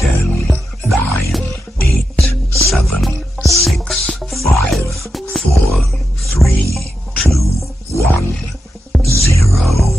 10, 9, 8, 7, 6, 5, 4, 3, 2, 1, 0.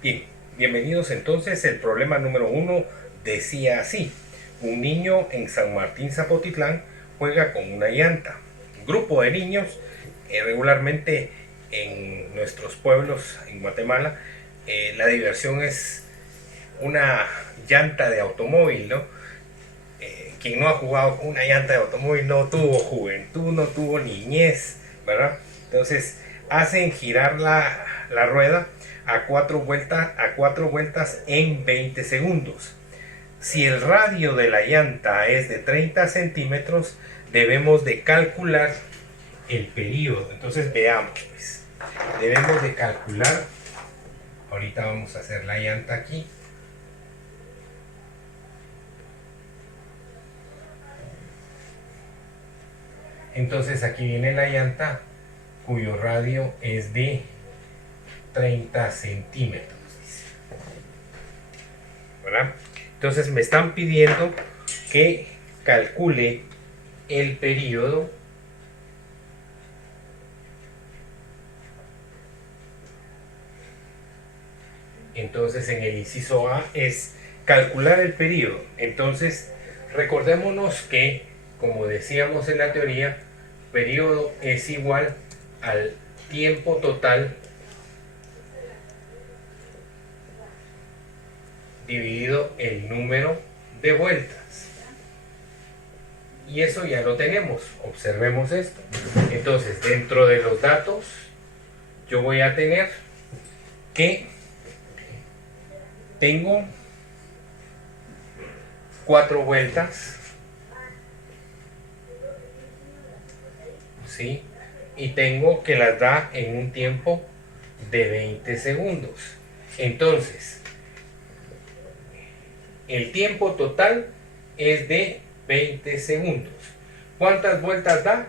Bien, bienvenidos entonces. El problema número 1 decía así: un niño en San Martín Zapotitlán juega con una llanta. Un grupo de niños, regularmente en nuestros pueblos en Guatemala, la diversión es una llanta de automóvil, ¿no? Quien no ha jugado con una llanta de automóvil no tuvo juventud, no tuvo niñez, ¿verdad? Entonces hacen girar la rueda a cuatro vueltas en 20 segundos. Si el radio de la llanta es de 30 centímetros, debemos de calcular el periodo. Entonces veamos, pues. Debemos de calcular, ahorita vamos a hacer la llanta aquí. Entonces aquí viene la llanta cuyo radio es de 30 centímetros, ¿verdad? Entonces me están pidiendo que calcule el periodo entonces en el inciso A es calcular el periodo. Entonces recordémonos que, como decíamos en la teoría, periodo es igual al tiempo total dividido el número de vueltas. Y eso ya lo tenemos. Observemos esto. Entonces, dentro de los datos yo voy a tener que tengo 4 vueltas, ¿sí? Y tengo que las da en un tiempo de 20 segundos. Entonces, el tiempo total es de 20 segundos. ¿Cuántas vueltas da?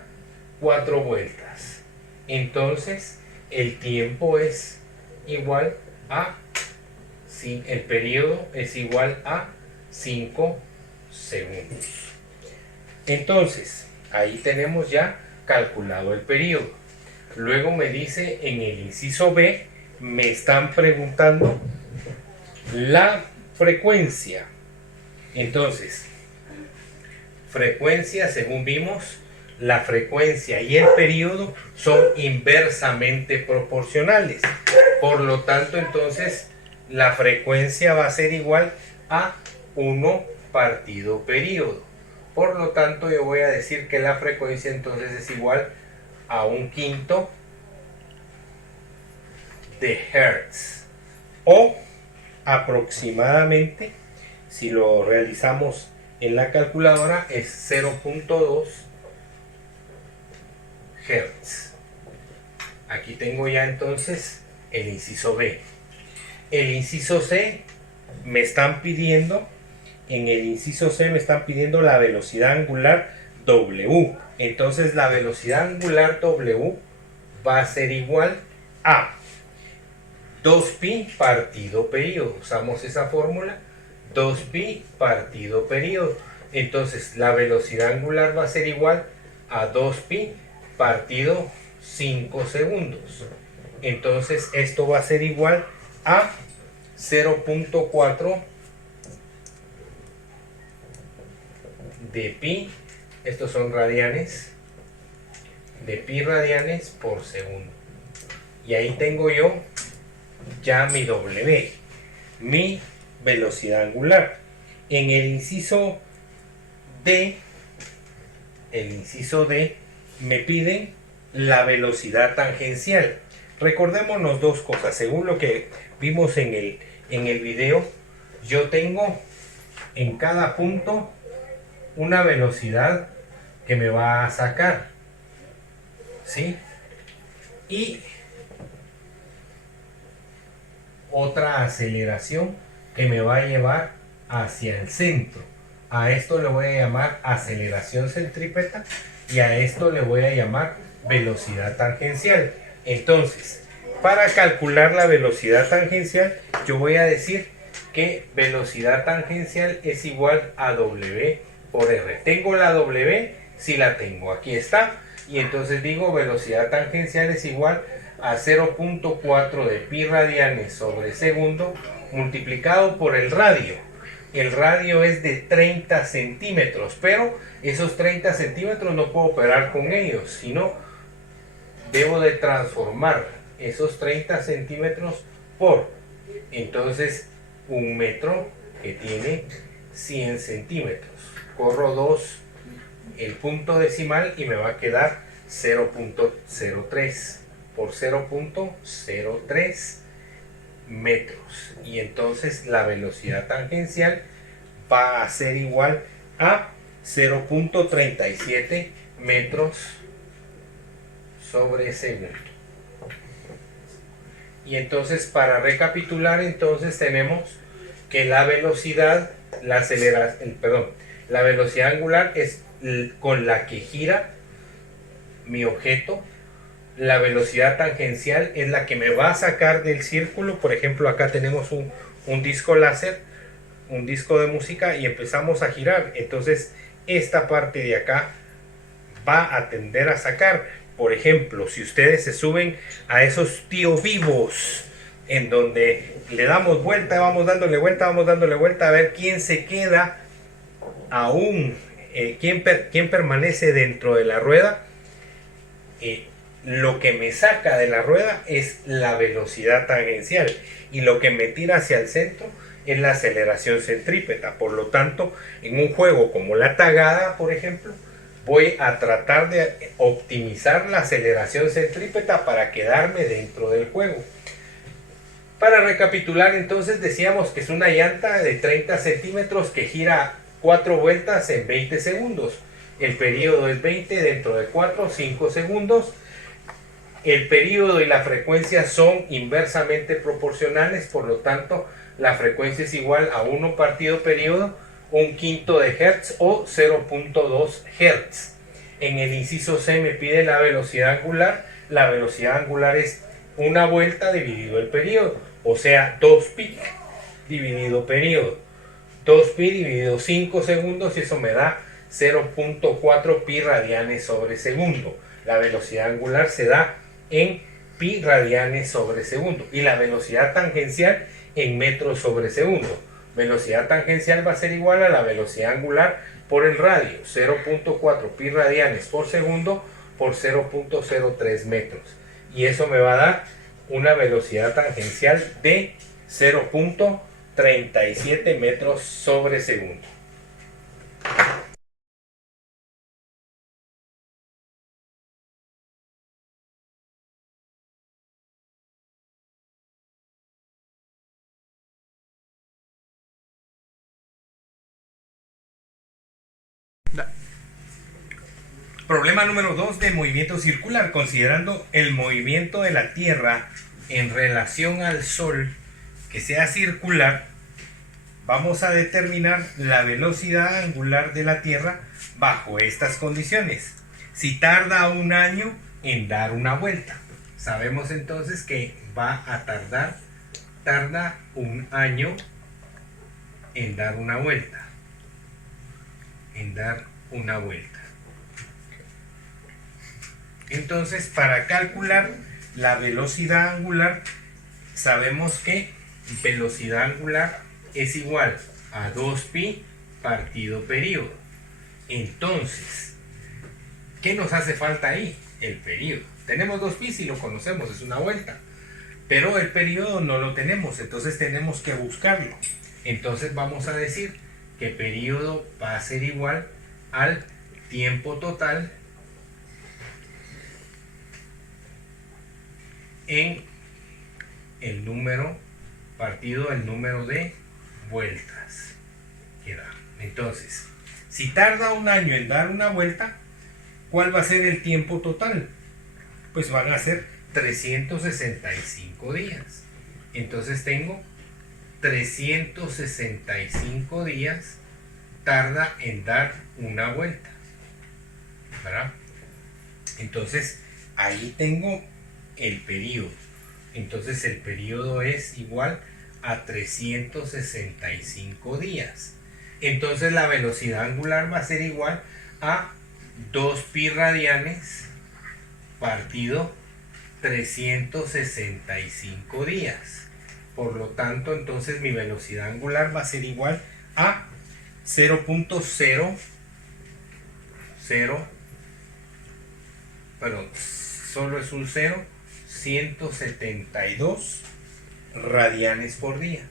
4 vueltas. Entonces, el tiempo es igual a, el periodo es igual a 5 segundos. Entonces, ahí tenemos ya calculado el periodo. Luego me dice en el inciso B, me están preguntando la frecuencia. Entonces, frecuencia, según vimos, la frecuencia y el periodo son inversamente proporcionales. Por lo tanto, entonces, la frecuencia va a ser igual a 1 partido periodo. Por lo tanto, yo voy a decir que la frecuencia entonces es igual a 1/5 de Hertz, o aproximadamente, si lo realizamos en la calculadora, es 0.2 Hertz. Aquí tengo ya entonces el inciso B. El inciso C me están pidiendo, en el inciso C me están pidiendo la velocidad angular W. Entonces la velocidad angular W va a ser igual a 2pi partido periodo. Usamos esa fórmula, 2pi partido periodo. Entonces la velocidad angular va a ser igual a 2pi partido 5 segundos. Entonces esto va a ser igual a 0.4 de pi, estos son radianes, de pi radianes por segundo. Y ahí tengo yo ya mi W, mi velocidad angular. En el inciso D, me piden la velocidad tangencial. Recordémonos dos cosas. Según lo que vimos en el video, yo tengo en cada punto una velocidad que me va a sacar, ¿sí? Y otra aceleración que me va a llevar hacia el centro. A esto le voy a llamar aceleración centrípeta y a esto le voy a llamar velocidad tangencial. Entonces, para calcular la velocidad tangencial, yo voy a decir que velocidad tangencial es igual a W por R. Tengo la W, si la tengo, aquí está. Y entonces digo velocidad tangencial es igual a 0.4 de pi radianes sobre segundo multiplicado por el radio. El radio es de 30 centímetros, pero esos 30 centímetros no puedo operar con ellos, sino debo de transformar esos 30 centímetros por, entonces, un metro que tiene 100 centímetros. Corro 2 el punto decimal y me va a quedar 0.03 por 0.03 metros. Y entonces la velocidad tangencial va a ser igual a 0.37 metros sobre segundo. Y entonces, para recapitular, entonces tenemos que la velocidad, la velocidad angular es con la que gira mi objeto. La velocidad tangencial es la que me va a sacar del círculo. Por ejemplo, acá tenemos un disco láser, un disco de música, y empezamos a girar. Entonces, esta parte de acá va a tender a sacar. Por ejemplo, si ustedes se suben a esos tío vivos, en donde le damos vuelta, vamos dándole vuelta, a ver quién se queda aún, quién permanece dentro de la rueda. Lo que me saca de la rueda es la velocidad tangencial, y lo que me tira hacia el centro es la aceleración centrípeta. Por lo tanto, en un juego como la tagada, por ejemplo, voy a tratar de optimizar la aceleración centrípeta para quedarme dentro del juego. Para recapitular, entonces decíamos que es una llanta de 30 centímetros que gira 4 vueltas en 20 segundos. El periodo es 20, dentro de 4, 5 segundos. El periodo y la frecuencia son inversamente proporcionales, por lo tanto la frecuencia es igual a 1 partido periodo, 1/5 de Hertz o 0.2 Hertz. En el inciso C me pide la velocidad angular. La velocidad angular es una vuelta dividido el periodo, o sea 2pi dividido periodo. 2pi dividido 5 segundos y eso me da 0.4 pi radianes sobre segundo. La velocidad angular se da en pi radianes sobre segundo y la velocidad tangencial en metros sobre segundo. Velocidad tangencial va a ser igual a la velocidad angular por el radio, 0.4 pi radianes por segundo por 0.03 metros, y eso me va a dar una velocidad tangencial de 0.37 metros sobre segundo. Problema número 2 de movimiento circular. Considerando el movimiento de la Tierra en relación al Sol que sea circular, vamos a determinar la velocidad angular de la Tierra bajo estas condiciones. Si tarda un año en dar una vuelta, sabemos entonces que va a tarda un año en dar una vuelta. Entonces, para calcular la velocidad angular, sabemos que velocidad angular es igual a 2pi partido periodo. Entonces, ¿qué nos hace falta ahí? El periodo. Tenemos 2pi si lo conocemos, es una vuelta. Pero el periodo no lo tenemos, entonces tenemos que buscarlo. Entonces vamos a decir que periodo va a ser igual al tiempo total en el número partido el número de vueltas que da. Entonces, si tarda un año en dar una vuelta, ¿cuál va a ser el tiempo total? Pues van a ser 365 días. Entonces tengo 365 días tarda en dar una vuelta, ¿verdad? Entonces ahí tengo el periodo. Entonces el periodo es igual a 365 días. Entonces la velocidad angular va a ser igual a 2pi radianes partido 365 días. Por lo tanto, entonces mi velocidad angular va a ser igual a 0.00, perdón, solo es un 0, 172 radianes por día.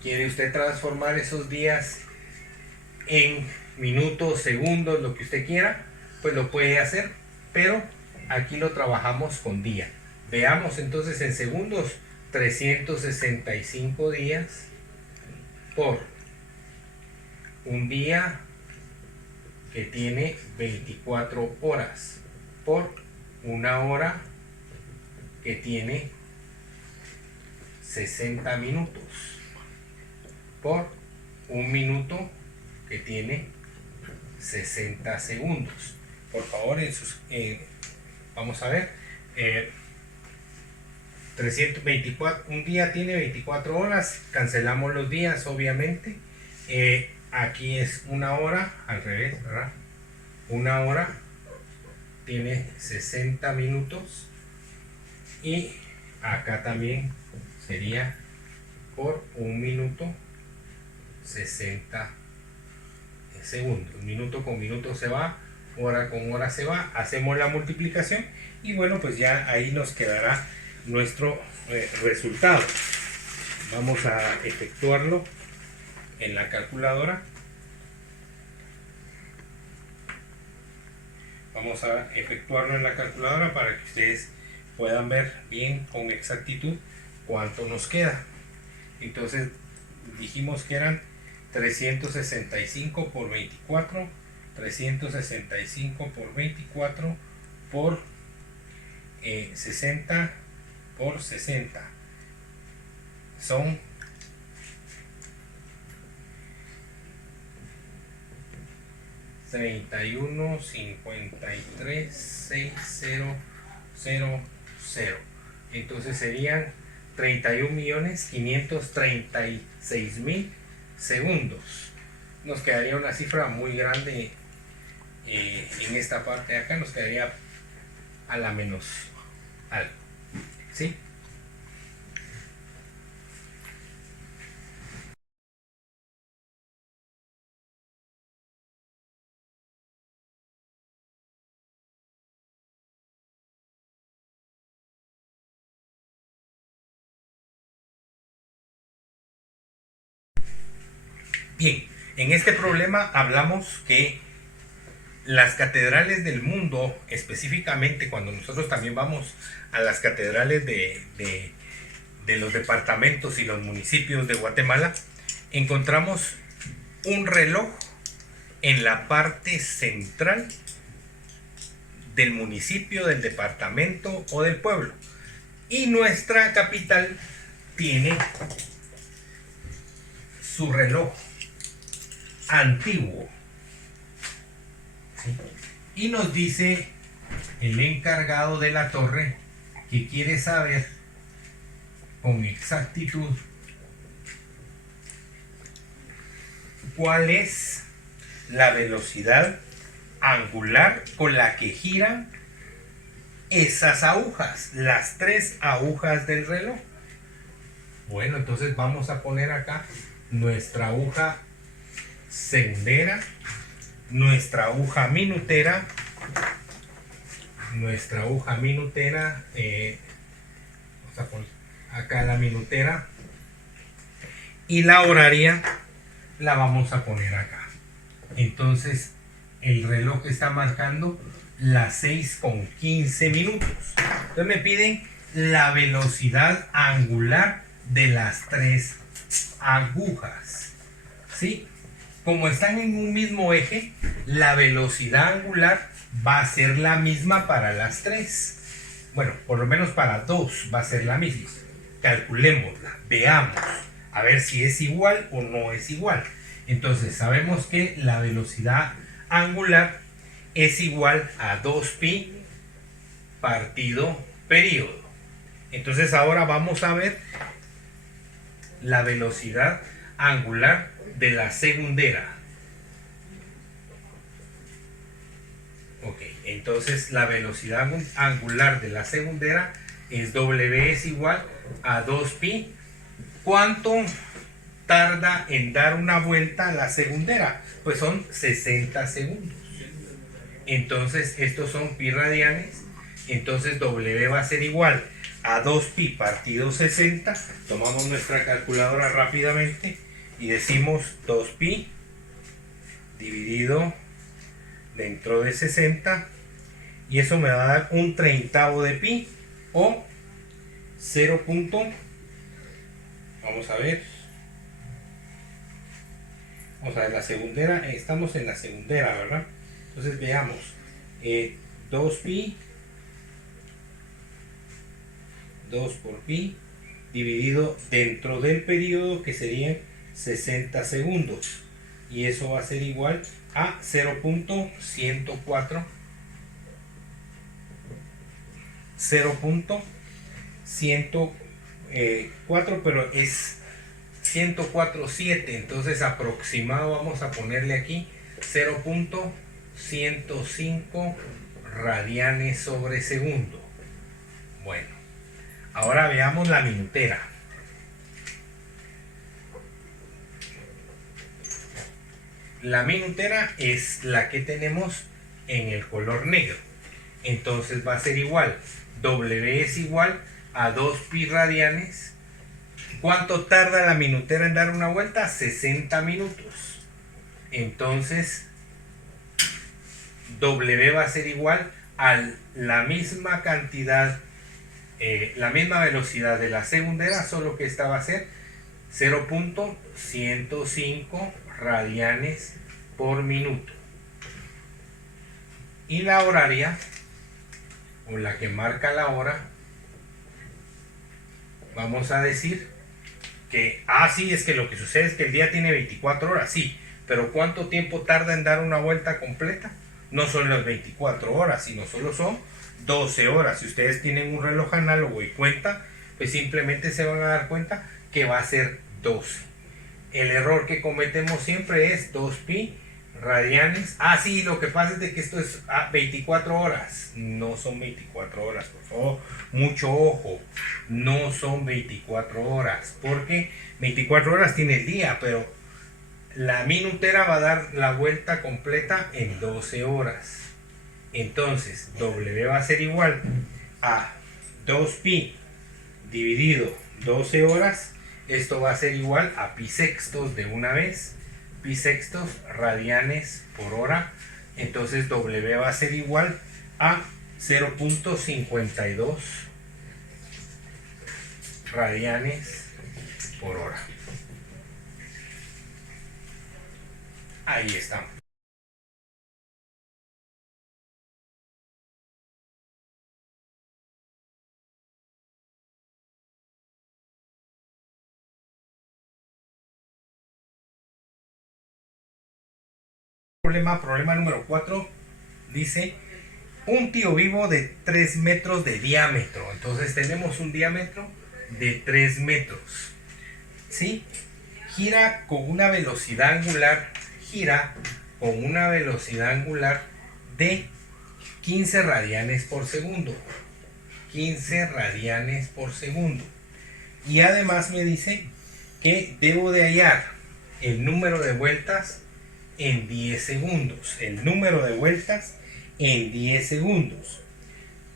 ¿Quiere usted transformar esos días en minutos, segundos, lo que usted quiera? Pues lo puede hacer, pero aquí lo trabajamos con día. Veamos entonces en segundos. 365 días por un día que tiene 24 horas por una hora que tiene 60 minutos por un minuto que tiene 60 segundos. Por favor, vamos a ver. 324, un día tiene 24 horas, cancelamos los días obviamente. Aquí es una hora, al revés, ¿verdad? Una hora tiene 60 minutos y acá también sería por un minuto 60 segundos. Minuto con minuto se va, hora con hora se va, hacemos la multiplicación y bueno, pues ya ahí nos quedará nuestro resultado. Vamos a efectuarlo en la calculadora. Vamos a efectuarlo en la calculadora para que ustedes puedan ver bien con exactitud cuánto nos queda. Entonces dijimos que eran 365 por 24, 365 por 24 por 60 por 60. Son 31,53,6000. Entonces serían 31.536.000 segundos. Nos quedaría una cifra muy grande en esta parte de acá, nos quedaría a la menos algo, ¿sí? Bien, en este problema hablamos que las catedrales del mundo, específicamente cuando nosotros también vamos a las catedrales de los departamentos y los municipios de Guatemala, encontramos un reloj en la parte central del municipio, del departamento o del pueblo. Y nuestra capital tiene su reloj antiguo. ¿Sí? Y nos dice el encargado de la torre que quiere saber con exactitud cuál es la velocidad angular con la que giran esas agujas, las 3 agujas del reloj. Bueno, entonces vamos a poner acá nuestra aguja segundera, nuestra aguja minutera, vamos a poner acá la minutera, y la horaria la vamos a poner acá. Entonces el reloj está marcando las 6:15 minutos. Entonces me piden la velocidad angular de las 3 agujas, ¿sí? Como están en un mismo eje, la velocidad angular va a ser la misma para las 3. Bueno, por lo menos para 2 va a ser la misma. Calculémosla, veamos, a ver si es igual o no es igual. Entonces sabemos que la velocidad angular es igual a 2pi partido período. Entonces ahora vamos a ver la velocidad angular de la segundera. Ok, entonces la velocidad angular de la segundera es W es igual a 2pi. ¿Cuánto tarda en dar una vuelta a la segundera? Pues son 60 segundos. Entonces estos son pi radianes. Entonces W va a ser igual a 2pi partido 60. Tomamos nuestra calculadora rápidamente y decimos 2pi dividido dentro de 60, y eso me va a dar un treintavo de pi, o 0. Vamos a ver la segundera, estamos en la segundera, ¿verdad? Entonces veamos, 2pi, 2 por pi dividido dentro del periodo, que serían 60 segundos, y eso va a ser igual a 0.104, 0.104, pero es 104.7, entonces aproximado vamos a ponerle aquí 0.105 radianes sobre segundo. Bueno, ahora veamos la minutera. La minutera es la que tenemos en el color negro. Entonces va a ser igual, W es igual a 2 pi radianes. ¿Cuánto tarda la minutera en dar una vuelta? 60 minutos. Entonces W va a ser igual a la misma cantidad, la misma velocidad de la segundera, solo que esta va a ser 0.105 radianes por minuto. Y la horaria, o la que marca la hora, vamos a decir que, sí, es que lo que sucede es que el día tiene 24 horas, sí, pero ¿cuánto tiempo tarda en dar una vuelta completa? No son las 24 horas, sino solo son 12 horas. Si ustedes tienen un reloj análogo y cuenta, pues simplemente se van a dar cuenta que va a ser 12. El error que cometemos siempre es 2pi radianes. Sí, lo que pasa es de que esto es 24 horas. No son 24 horas, por favor. Mucho ojo. No son 24 horas. Porque 24 horas tiene el día, pero la minutera va a dar la vuelta completa en 12 horas. Entonces, W va a ser igual a 2pi dividido 12 horas. Esto va a ser igual a pi sextos de una vez. Pi sextos radianes por hora. Entonces W va a ser igual a 0.52 radianes por hora. Ahí está. Problema número 4 dice un tío vivo de 3 metros de diámetro. Entonces tenemos un diámetro de 3 metros. ¿Sí? Gira con una velocidad angular de 15 radianes por segundo. 15 radianes por segundo. Y además me dice que debo de hallar el número de vueltas en 10 segundos. El número de vueltas en 10 segundos.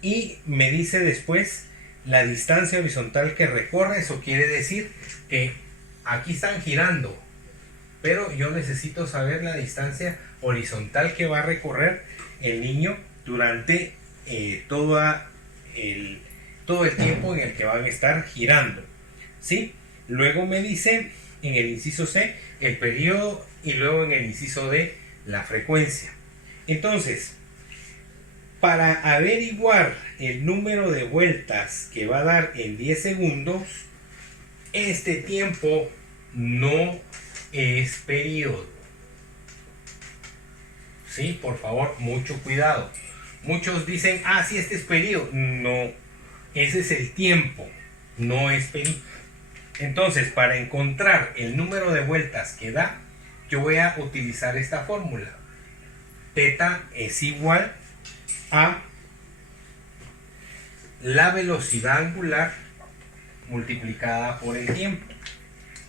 Y me dice después la distancia horizontal que recorre. Eso quiere decir que aquí están girando, pero yo necesito saber la distancia horizontal que va a recorrer el niño durante todo el tiempo en el que van a estar girando. ¿Sí? Luego me dice en el inciso C el periodo y luego en el inciso D la frecuencia. Entonces, para averiguar el número de vueltas que va a dar en 10 segundos, este tiempo no es periodo. Sí, por favor, mucho cuidado. Muchos dicen, sí, este es periodo. No, ese es el tiempo, no es periodo. Entonces, para encontrar el número de vueltas que da, yo voy a utilizar esta fórmula. Teta es igual a la velocidad angular multiplicada por el tiempo.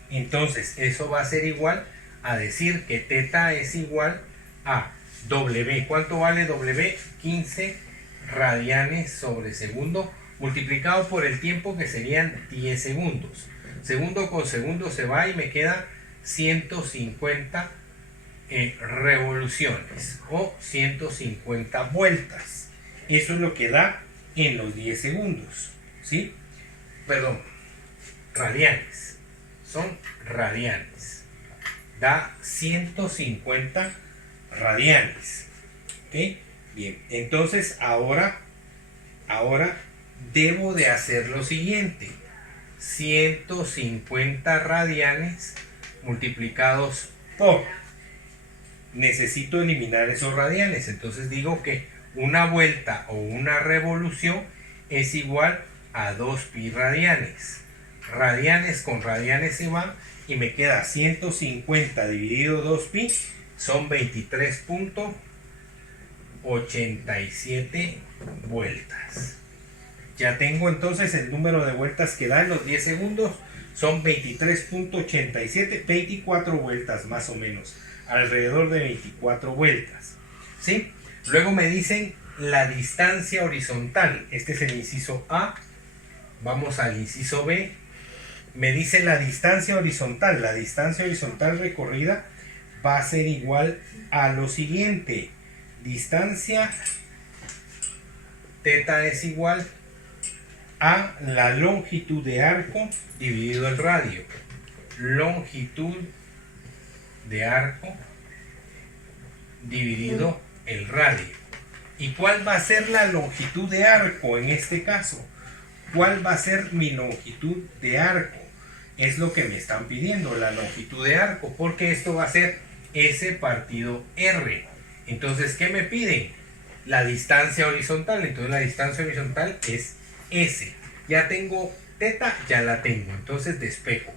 Entonces, eso va a ser igual a decir que teta es igual a W. ¿Cuánto vale W? 15 radianes sobre segundo multiplicado por el tiempo, que serían 10 segundos. Segundo con segundo se va y me queda 150 revoluciones o 150 vueltas. Eso es lo que da en los 10 segundos. ¿Sí? Perdón, radianes. Son radianes. Da 150 radianes. ¿Ok? Bien, entonces ahora debo de hacer lo siguiente. 150 radianes multiplicados por, necesito eliminar esos radianes, entonces digo que una vuelta o una revolución es igual a 2pi radianes. Radianes con radianes se van y me queda 150 dividido 2pi, son 23.87 vueltas. Ya tengo entonces el número de vueltas que da en los 10 segundos. Son 23.87, 24 vueltas más o menos. Alrededor de 24 vueltas. ¿Sí? Luego me dicen la distancia horizontal. Este es el inciso A. Vamos al inciso B. Me dice la distancia horizontal. La distancia horizontal recorrida va a ser igual a lo siguiente. distancia teta es igual a la longitud de arco dividido el radio. Longitud de arco dividido el radio. ¿Y cuál va a ser la longitud de arco en este caso? ¿Cuál va a ser mi longitud de arco? Es lo que me están pidiendo, la longitud de arco, porque esto va a ser S partido R. Entonces, ¿qué me piden? La distancia horizontal. Entonces, la distancia horizontal es S. Ya tengo teta, ya la tengo. Entonces, despejo.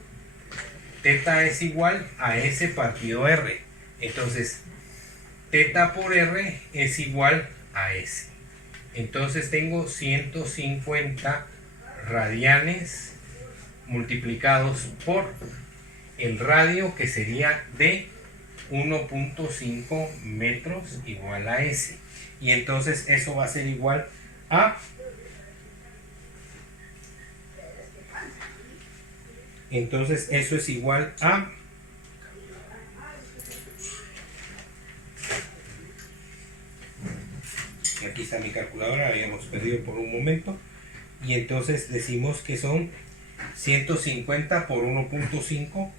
Teta es igual a S partido R. Entonces, teta por R es igual a S. Entonces, tengo 150 radianes multiplicados por el radio, que sería de 1.5 metros, igual a S. Y entonces eso va a ser igual a... Entonces eso es igual a... Aquí está mi calculadora, habíamos perdido por un momento. Y entonces decimos que son 150 por 1.5.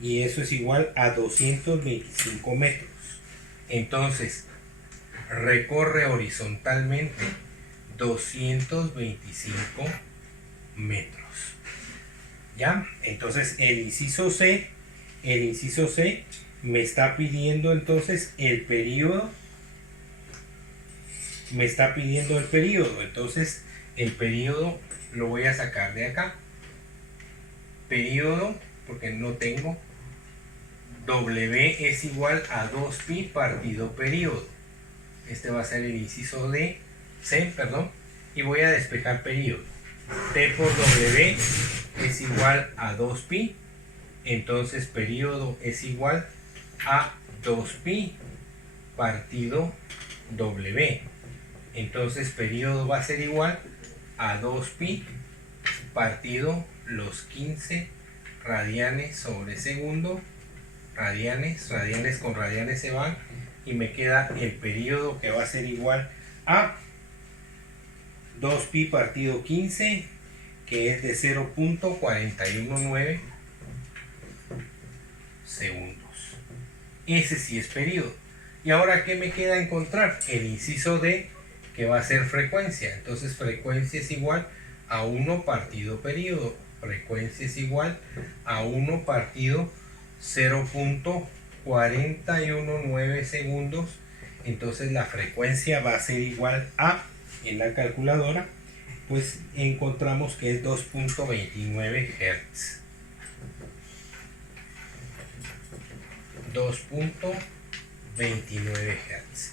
Y eso es igual a 225 metros. Entonces, recorre horizontalmente 225 metros. ¿Ya? Entonces, el inciso C me está pidiendo entonces el periodo. Entonces, el periodo lo voy a sacar de acá. Periodo, porque no tengo. W es igual a 2pi partido periodo. Este va a ser el inciso de C, perdón. Y voy a despejar periodo. T por W es igual a 2pi. Entonces periodo es igual a 2pi partido W. Entonces periodo va a ser igual a 2pi partido los 15 radianes sobre segundo. Radianes con radianes se van, y me queda el periodo, que va a ser igual a 2pi partido 15, que es de 0.419 segundos. Ese sí es periodo. Y ahora, ¿qué me queda encontrar? El inciso D, que va a ser frecuencia. Entonces, frecuencia es igual a 1 partido periodo. Frecuencia es igual a 1 partido 0.419 segundos. Entonces la frecuencia va a ser igual a, en la calculadora, pues encontramos que es 2.29 Hz. 2.29 Hz.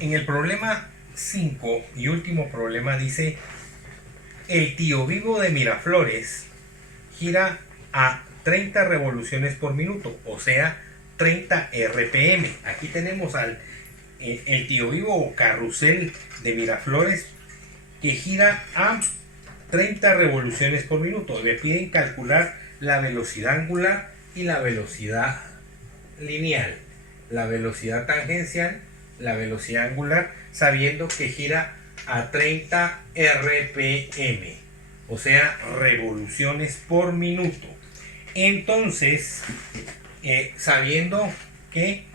En el problema 5 y último problema dice: el tío vivo de Miraflores gira a 30 revoluciones por minuto, o sea, 30 RPM. Aquí tenemos el tío vivo o carrusel de Miraflores, que gira a 30 revoluciones por minuto. Me piden calcular la velocidad angular y la velocidad lineal, la velocidad tangencial, la velocidad angular, sabiendo que gira a 30 RPM, o sea, revoluciones por minuto. Entonces, sabiendo que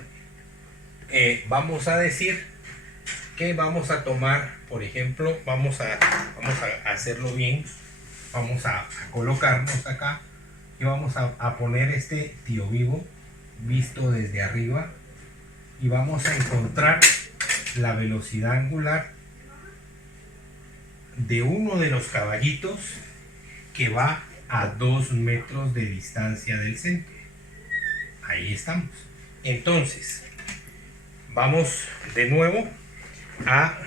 vamos a decir que vamos a tomar, por ejemplo, vamos a hacerlo bien, vamos a colocarnos acá y vamos a poner este tío vivo visto desde arriba, y vamos a encontrar la velocidad angular de uno de los caballitos que va a 2 metros de distancia del centro. Ahí estamos. Entonces, vamos de nuevo a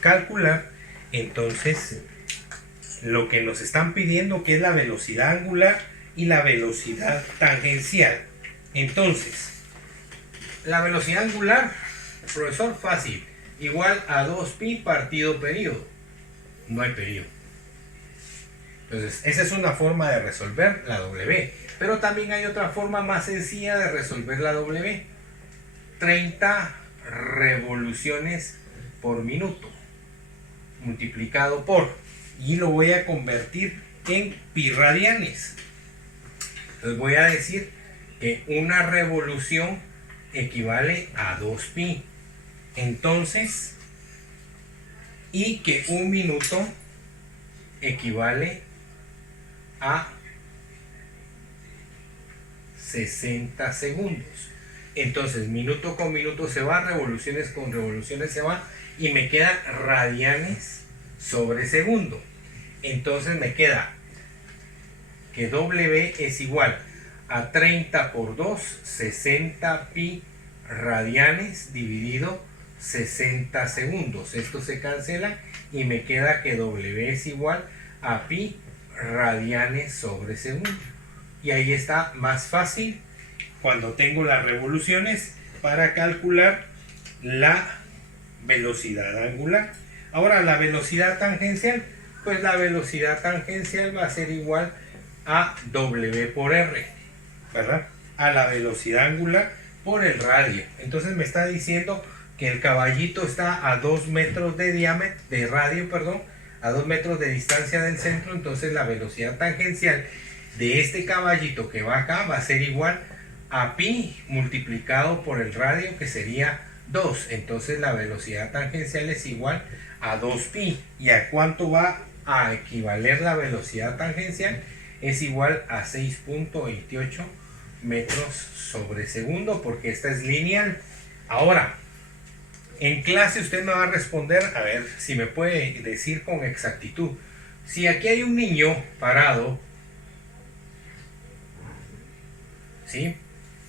calcular. Entonces, lo que nos están pidiendo, que es la velocidad angular y la velocidad tangencial. Entonces, la velocidad angular, profesor, fácil, igual a 2pi partido período. No hay período. Entonces, esa es una forma de resolver la W. Pero también hay otra forma más sencilla de resolver la W. 30 revoluciones por minuto multiplicado por, y lo voy a convertir en pi radianes. Entonces voy a decir que una revolución equivale a 2pi. Entonces, y que un minuto equivale a 60 segundos. Entonces, minuto con minuto se va, revoluciones con revoluciones se va, y me queda radianes sobre segundo. Entonces me queda que W es igual a 30 por 2, 60 pi radianes dividido 60 segundos. Esto se cancela y me queda que W es igual a pi radianes sobre segundo. Y ahí está más fácil cuando tengo las revoluciones para calcular la velocidad angular. Ahora la velocidad tangencial, pues la velocidad tangencial va a ser igual a W por R, ¿verdad? A la velocidad angular por el radio. Entonces me está diciendo que el caballito está a 2 metros de diámetro, de radio, perdón, a 2 metros de distancia del centro. Entonces la velocidad tangencial de este caballito que va acá va a ser igual a pi multiplicado por el radio, que sería 2. Entonces la velocidad tangencial es igual a 2pi. ¿Y a cuánto va a equivaler la velocidad tangencial? Es igual a 6.28 metros sobre segundo, porque esta es lineal. Ahora, en clase usted me va a responder, a ver si me puede decir con exactitud. Si aquí hay un niño parado, ¿sí?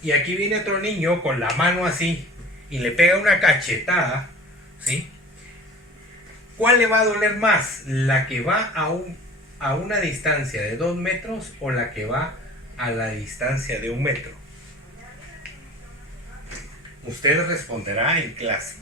Y aquí viene otro niño con la mano así y le pega una cachetada, ¿sí? ¿Cuál le va a doler más? ¿La que va a una distancia de 2 metros o la que va a la distancia de 1 metro? Usted responderá en clase.